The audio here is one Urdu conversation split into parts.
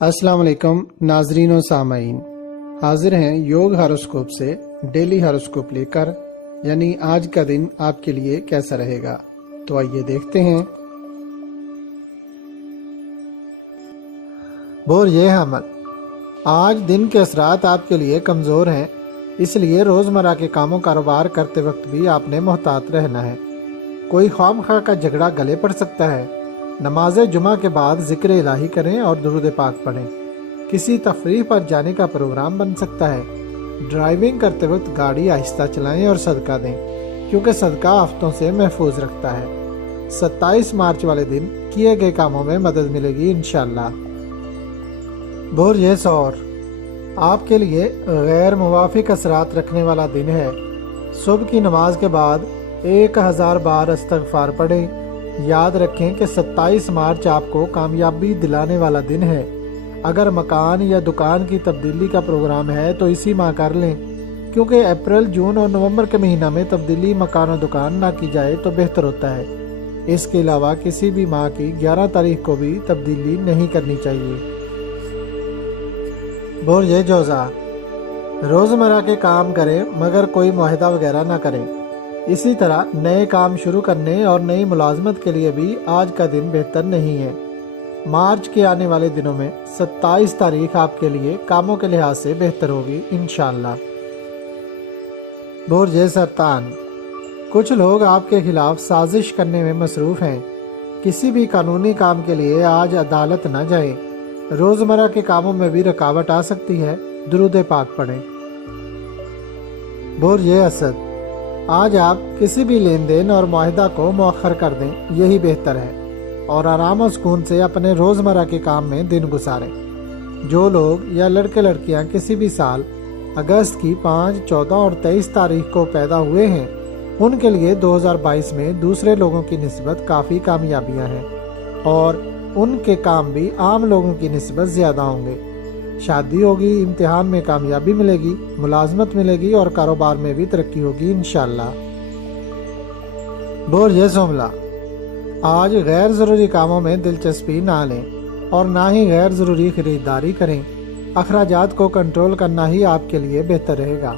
السلام علیکم ناظرین و سامعین، حاضر ہیں یوگ ہاروسکوپ سے ڈیلی ہاروسکوپ لے کر، یعنی آج کا دن آپ کے لیے کیسا رہے گا۔ تو آئیے دیکھتے ہیں۔ برج حمل، آج دن کے اثرات آپ کے لیے کمزور ہیں، اس لیے روزمرہ کے کاموں کاروبار کرتے وقت بھی آپ نے محتاط رہنا ہے۔ کوئی خواہ کا جھگڑا گلے پڑ سکتا ہے۔ نماز جمعہ کے بعد ذکر الہی کریں اور درود پاک پڑھیں۔ کسی تفریح پر جانے کا پروگرام بن سکتا ہے۔ ڈرائیونگ کرتے وقت گاڑی آہستہ چلائیں اور صدقہ دیں، کیونکہ صدقہ آفتوں سے محفوظ رکھتا ہے۔ 27 مارچ والے دن کیے گئے کاموں میں مدد ملے گی انشاءاللہ۔ برج ثور، آپ کے لیے غیر موافق اثرات رکھنے والا دن ہے۔ صبح کی نماز کے بعد 1000 بار استغفار پڑھیں۔ یاد رکھیں کہ 27 مارچ آپ کو کامیابی دلانے والا دن ہے۔ اگر مکان یا دکان کی تبدیلی کا پروگرام ہے تو اسی ماہ کر لیں، کیونکہ اپریل، جون اور نومبر کے مہینہ میں تبدیلی مکان و دکان نہ کی جائے تو بہتر ہوتا ہے۔ اس کے علاوہ کسی بھی ماہ کی 11 تاریخ کو بھی تبدیلی نہیں کرنی چاہیے۔ برج جوزا، روزمرہ کے کام کریں مگر کوئی معاہدہ وغیرہ نہ کریں۔ اسی طرح نئے کام شروع کرنے اور نئی ملازمت کے لیے بھی آج کا دن بہتر نہیں ہے۔ مارچ کے آنے والے دنوں میں 27 تاریخ آپ کے لیے کاموں کے لحاظ سے بہتر ہوگی انشاءاللہ۔ برج سرطان، کچھ لوگ آپ کے خلاف سازش کرنے میں مصروف ہیں۔ کسی بھی قانونی کام کے لیے آج عدالت نہ جائیں۔ روزمرہ کے کاموں میں بھی رکاوٹ آ سکتی ہے، درود پاک پڑھیں۔ برج اسد، آج آپ کسی بھی لین دین اور معاہدہ کو مؤخر کر دیں، یہی بہتر ہے، اور آرام و سکون سے اپنے روزمرہ کے کام میں دن گزاریں۔ جو لوگ یا لڑکے لڑکیاں کسی بھی سال اگست کی 5، 14 اور 23 تاریخ کو پیدا ہوئے ہیں، ان کے لیے 2022 میں دوسرے لوگوں کی نسبت کافی کامیابیاں ہیں، اور ان کے کام بھی عام لوگوں کی نسبت زیادہ ہوں گے۔ شادی ہوگی، امتحان میں کامیابی ملے گی، ملازمت ملے گی اور کاروبار میں بھی ترقی ہوگی انشاءاللہ۔ برج سوملا، آج غیر ضروری کاموں میں دلچسپی نہ لیں اور نہ ہی غیر ضروری خریداری کریں۔ اخراجات کو کنٹرول کرنا ہی آپ کے لیے بہتر رہے گا۔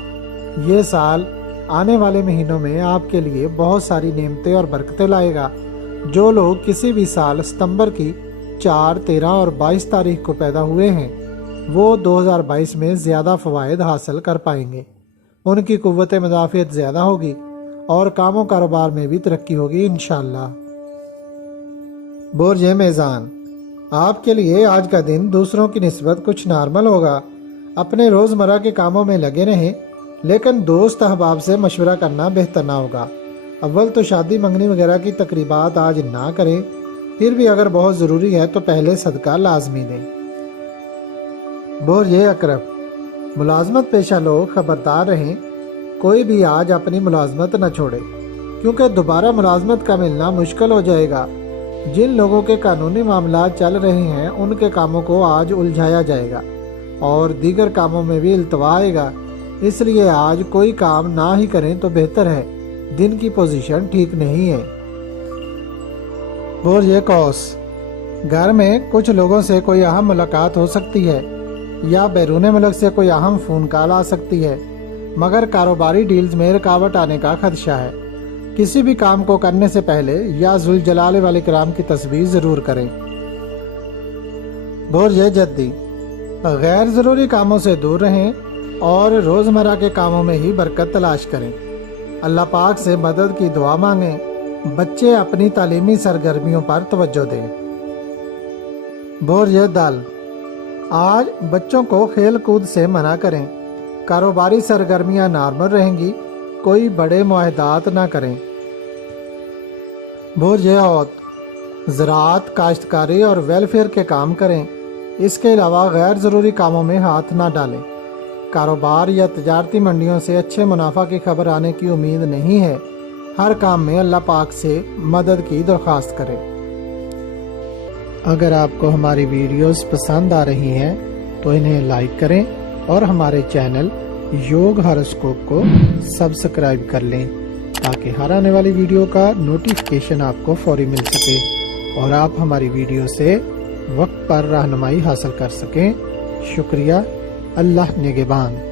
یہ سال آنے والے مہینوں میں آپ کے لیے بہت ساری نعمتیں اور برکتیں لائے گا۔ جو لوگ کسی بھی سال ستمبر کی 4، 13 اور 22 تاریخ کو پیدا ہوئے ہیں، وہ 2022 میں زیادہ فوائد حاصل کر پائیں گے۔ ان کی قوت مدافعت زیادہ ہوگی اور کاموں کاروبار میں بھی ترقی ہوگی انشاءاللہ۔ برج میزان، آپ کے لیے آج کا دن دوسروں کی نسبت کچھ نارمل ہوگا۔ اپنے روزمرہ کے کاموں میں لگے رہیں، لیکن دوست احباب سے مشورہ کرنا بہتر نہ ہوگا۔ اول تو شادی منگنی وغیرہ کی تقریبات آج نہ کریں، پھر بھی اگر بہت ضروری ہے تو پہلے صدقہ لازمی دیں۔ برج عقرب، ملازمت پیشہ لوگ خبردار رہیں، کوئی بھی آج اپنی ملازمت نہ چھوڑے، کیونکہ دوبارہ ملازمت کا ملنا مشکل ہو جائے گا۔ جن لوگوں کے قانونی معاملات چل رہے ہیں ان کے کاموں کو آج الجھایا جائے گا اور دیگر کاموں میں بھی التوا آئے گا، اس لیے آج کوئی کام نہ ہی کریں تو بہتر ہے۔ دن کی پوزیشن ٹھیک نہیں ہے۔ برج قوس، گھر میں کچھ لوگوں سے کوئی اہم ملاقات ہو سکتی ہے یا بیرون ملک سے کوئی اہم فون کال آ سکتی ہے، مگر کاروباری ڈیلز میں رکاوٹ آنے کا خدشہ ہے۔ کسی بھی کام کو کرنے سے پہلے یا ذوالجلال والاکرام کی تسبیح ضرور کریں۔ برج جدی، غیر ضروری کاموں سے دور رہیں اور روزمرہ کے کاموں میں ہی برکت تلاش کریں۔ اللہ پاک سے مدد کی دعا مانگیں۔ بچے اپنی تعلیمی سرگرمیوں پر توجہ دیں۔ برج دل، آج بچوں کو کھیل کود سے منع کریں۔ کاروباری سرگرمیاں نارمل رہیں گی، کوئی بڑے معاہدات نہ کریں۔ برج حوت، زراعت، کاشتکاری اور ویلفیئر کے کام کریں۔ اس کے علاوہ غیر ضروری کاموں میں ہاتھ نہ ڈالیں۔ کاروبار یا تجارتی منڈیوں سے اچھے منافع کی خبر آنے کی امید نہیں ہے۔ ہر کام میں اللہ پاک سے مدد کی درخواست کریں۔ اگر آپ کو ہماری ویڈیوز پسند آ رہی ہیں تو انہیں لائک کریں اور ہمارے چینل یوگ ہاروسکوپ کو سبسکرائب کر لیں، تاکہ ہر آنے والی ویڈیو کا نوٹیفیکیشن آپ کو فوری مل سکے اور آپ ہماری ویڈیو سے وقت پر رہنمائی حاصل کر سکیں۔ شکریہ۔ اللہ نگہبان۔